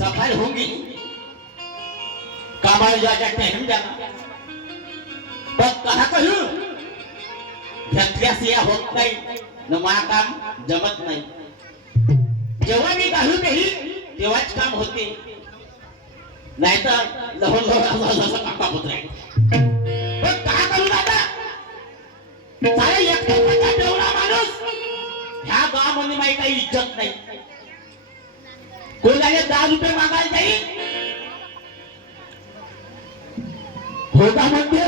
सफाई होगी कामाला जायचा टाइम जाना पण कहा कहू घेतल्यास या होत नाही न मा काम जमत नाही जेव्हा मी कहू नाही तेव्हाच काम होते नाहीतर लहर लहर काम होत नाही पण काय करू दादा सारे एकटा तेवढा माणूस ह्या गावामध्ये माही काही इज्जत नाही कोणाला 10 रुपये मागायला जाईल होता म्हणते